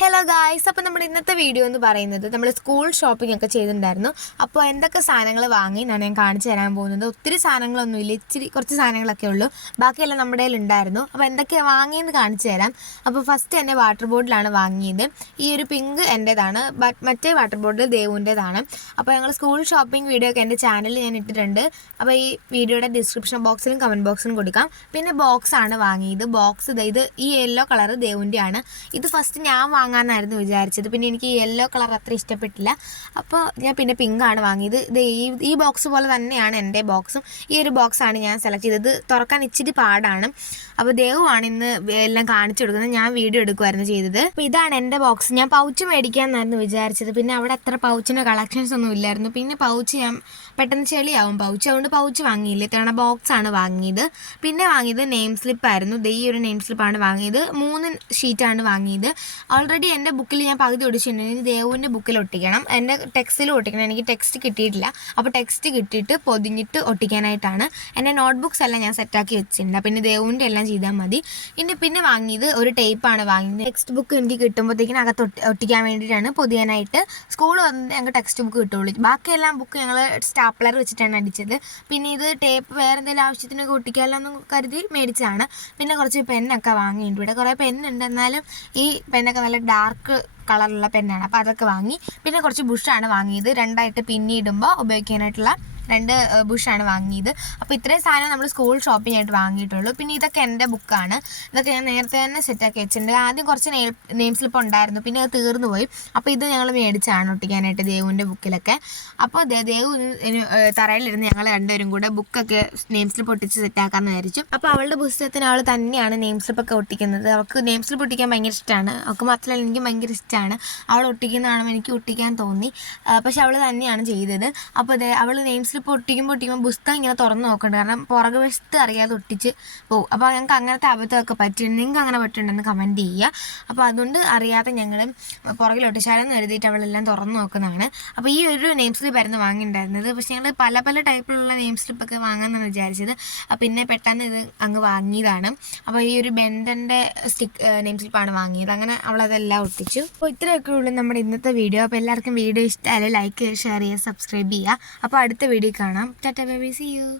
Hello guys അപ്പോൾ നമ്മൾ ഇന്നത്തെ വീഡിയോ എന്ന് പറയുന്നത് നമ്മൾ സ്കൂൾ ഷോപ്പിംഗ് ഒക്കെ ചെയ്തിട്ടുണ്ടായിരുന്നു. അപ്പോൾ എന്തൊക്കെ സാധനങ്ങൾ വാങ്ങി എന്നാണ് ഞാൻ കാണിച്ചു തരാൻ പോകുന്നത്. ഒത്തിരി സാധനങ്ങളൊന്നും ഇല്ല. ഇച്ചിരി കുറച്ച് സാധനങ്ങളൊക്കെ ഉള്ളൂ. ബാക്കിയെല്ലാം നമ്മുടെ ഉണ്ടായിരുന്നു. അപ്പോൾ എന്തൊക്കെ വാങ്ങിയെന്ന് കാണിച്ചു തരാം. അപ്പോൾ ഫസ്റ്റ് എന്നെ വാട്ടർ ബോട്ടിലാണ് വാങ്ങിയത്. ഈ ഒരു പിങ്ക് എന്റേതാണ് ബട്ട് മറ്റേ വാട്ടർ ബോട്ടിൽ ദേവുന്റേതാണ് അപ്പോൾ ഞങ്ങൾ സ്കൂൾ ഷോപ്പിംഗ് വീഡിയോ ഒക്കെ എന്റെ ചാനലിൽ ഞാൻ ഇട്ടിട്ടുണ്ട്. അപ്പോൾ ഈ വീഡിയോയുടെ ഡിസ്ക്രിപ്ഷൻ ബോക്സിലും കമന്റ് ബോക്സിലും കൊടുക്കാം. പിന്നെ ബോക്സാണ് വാങ്ങിയത്. ബോക്സ് ഇത് ഈ യെല്ലോ കളർ ദേവുന്റെയാണ് ഇത് ഫസ്റ്റ് ഞാൻ വാങ്ങാമെന്നായിരുന്നു വിചാരിച്ചത്. പിന്നെ എനിക്ക് യെല്ലോ കളർ അത്ര ഇഷ്ടപ്പെട്ടില്ല. അപ്പോൾ ഞാൻ പിന്നെ പിങ്ക് ആണ് വാങ്ങിയത്. ഇത് ഈ ഈ ബോക്സ് പോലെ തന്നെയാണ് എന്റെ ബോക്സും ഈ ഒരു ബോക്സാണ് ഞാൻ സെലക്ട് ചെയ്തത്. തുറക്കാൻ ഇച്ചിരി പാടാണ്. അപ്പോൾ ദേവുമാണ് ഇന്ന് എല്ലാം കാണിച്ചു കൊടുക്കുന്നത്. ഞാൻ വീഡിയോ എടുക്കുമായിരുന്നു ചെയ്തത്. അപ്പോൾ ഇതാണ് എന്റെ ബോക്സ് ഞാൻ പൗച്ച് മേടിക്കാമെന്നായിരുന്നു വിചാരിച്ചത്. പിന്നെ അവിടെ അത്ര പൗച്ചിന്റെ കളക്ഷൻസ് ഒന്നും ഇല്ലായിരുന്നു. പിന്നെ പൗച്ച് ഞാൻ പെട്ടെന്ന് ചെളിയാവും പൗച്ച് അതുകൊണ്ട് പൗച്ച് വാങ്ങിയില്ല. ഇത്തവണ ബോക്സാണ് വാങ്ങിയത്. പിന്നെ വാങ്ങിയത് നെയിം സ്ലിപ്പായിരുന്നു ദേ ഈ ഒരു നെയിം സ്ലിപ്പാണ് വാങ്ങിയത്. മൂന്ന് ഷീറ്റാണ് വാങ്ങിയത്. ഓൾറെഡി എന്റെ ബുക്കിൽ ഞാൻ പകുതി ഒടിച്ചിട്ടുണ്ട്. ഇനി ദേവുവിന്റെ ബുക്കിൽ ഒട്ടിക്കണം. എന്റെ ടെക്സ്റ്റിൽ ഒട്ടിക്കണം. എനിക്ക് ടെക്സ്റ്റ് കിട്ടിയിട്ടില്ല. അപ്പോൾ ടെക്സ്റ്റ് കിട്ടിയിട്ട് പൊതിഞ്ഞിട്ട് ഒട്ടിക്കാനായിട്ടാണ് എന്റെ നോട്ട്ബുക്സ് എല്ലാം ഞാൻ സെറ്റാക്കി വെച്ചിട്ടുണ്ട് പിന്നെ ദേവുവിന്റെ എല്ലാം ചെയ്താൽ മതി. ഇനി പിന്നെ വാങ്ങിയത് ഒരു ടേപ്പാണ് വാങ്ങിയത്. ടെക്സ്റ്റ് ബുക്ക് എനിക്ക് കിട്ടുമ്പോഴത്തേക്കിനും അകത്ത് ഒട്ടി ഒട്ടിക്കാൻ വേണ്ടിയിട്ടാണ് പൊതിയാനായിട്ട് സ്കൂൾ വന്ന് ഞങ്ങൾക്ക് ടെക്സ്റ്റ് ബുക്ക് കിട്ടുള്ളൂ. ബാക്കിയെല്ലാം ബുക്ക് ഞങ്ങൾ സ്റ്റാപ്ലർ വെച്ചിട്ടാണ് അടിച്ചത്. പിന്നെ ഇത് ടേപ്പ് വേറെ എന്തെങ്കിലും ആവശ്യത്തിനൊക്കെ ഒട്ടിക്കാമല്ലോ കരുതി മേടിച്ചതാണ്. പിന്നെ കുറച്ച് പെന്നൊക്കെ വാങ്ങിയിട്ടുണ്ട്. ഇവിടെ കുറേ പെന്നുണ്ട് എന്നാലും ഈ പെന്നൊക്കെ നല്ല ഡാർക്ക് കളറുള്ള പെന്നാണ് അപ്പോൾ അതൊക്കെ വാങ്ങി. പിന്നെ കുറച്ച് ബുഷാണ് വാങ്ങിയത്. രണ്ടായിട്ട് പിന്നിടുമ്പോൾ ഉപയോഗിക്കാനായിട്ടുള്ള രണ്ട് ബുഷാണ് വാങ്ങിയത്. അപ്പോൾ ഇത്രയും സാധനം നമ്മൾ സ്കൂൾ ഷോപ്പിംഗ് ആയിട്ട് വാങ്ങിയിട്ടുള്ളൂ. പിന്നെ ഇതൊക്കെ എന്റെ ബുക്കാണ് ഇതൊക്കെ ഞാൻ നേരത്തെ തന്നെ സെറ്റാക്കി വെച്ചിട്ടുണ്ട്. ആദ്യം കുറച്ച് നെയിം നെയിം സ്ലിപ്പ് ഉണ്ടായിരുന്നു. പിന്നെ അത് തീർന്നു പോയി. അപ്പോൾ ഇത് ഞങ്ങൾ മേടിച്ചാണ് ഒട്ടിക്കാനായിട്ട് ദേവുവിന്റെ ബുക്കിലൊക്കെ അപ്പോൾ ദേവു തറയിലിരുന്ന് ഞങ്ങൾ രണ്ടുപേരും കൂടെ ബുക്കൊക്കെ നെയിം സ്ലിപ്പ് ഒട്ടിച്ച് സെറ്റാക്കാമെന്ന് വിചാരിച്ചു. അപ്പോൾ അവളുടെ പുസ്തകത്തിന് അവൾ തന്നെയാണ് നെയിം സ്ലിപ്പൊക്കെ ഒട്ടിക്കുന്നത്. അവൾക്ക് നെയിം സ്ലിപ്പ് ഒട്ടിക്കാൻ ഭയങ്കര ഇഷ്ടമാണ് അവൾക്ക് മാത്രമല്ല എനിക്ക് ഭയങ്കര ഇഷ്ടമാണ് അവൾ ഒട്ടിക്കുന്ന എനിക്ക് ഒട്ടിക്കാൻ തോന്നി. പക്ഷെ അവൾ തന്നെയാണ് ചെയ്തത്. അപ്പോൾ അവൾ നെയിം സ്ലിപ്പ് ഒട്ടിക്കുമ്പോൾ ഒട്ടിക്കുമ്പോൾ പുസ്തകം ഇങ്ങനെ തുറന്ന് നോക്കണ്ട. കാരണം പുറകു വശത്ത് അറിയാതെ ഒട്ടിച്ച് പോകും. അപ്പോൾ ഞങ്ങൾക്ക് അങ്ങനത്തെ അബദ്ധമൊക്കെ പറ്റും നിങ്ങൾക്ക് അങ്ങനെ പറ്റുന്നുണ്ടെന്ന് കമന്റ് ചെയ്യുക. അപ്പോൾ അതുകൊണ്ട് അറിയാതെ ഞങ്ങൾ പുറകിൽ ഒട്ടിച്ചാലെന്ന് കരുതിയിട്ട് അവളെല്ലാം തുറന്ന് നോക്കുന്നതാണ്. അപ്പോൾ ഈ ഒരു നെയിം ആയിരുന്നു വാങ്ങിയിട്ടുണ്ടായിരുന്നത്. പക്ഷേ ഞങ്ങൾ പല പല ടൈപ്പിലുള്ള നെയിം സ്ലിപ്പൊക്കെ വാങ്ങാമെന്നാണ് വിചാരിച്ചത്. പിന്നെ പെട്ടെന്ന് ഇത് അങ്ങ് വാങ്ങിയതാണ്. അപ്പോൾ ഈ ഒരു ബെൻഡന്റെ സ്റ്റിക്ക് നെയിം സ്ലിപ്പാണ് വാങ്ങിയത്. അങ്ങനെ അവളതെല്ലാം ഒട്ടിച്ചു. അപ്പോൾ ഇത്രയൊക്കെ ഉള്ളൂ നമ്മുടെ ഇന്നത്തെ വീഡിയോ അപ്പോൾ എല്ലാവർക്കും വീഡിയോ ഇഷ്ടമായാലും ലൈക്ക് ചെയ്യുക ഷെയർ ചെയ്യുക. സബ്സ്ക്രൈബ് ചെയ്യുക അപ്പോൾ അടുത്ത വീഡിയോ കാണാം. Tata bye bye see you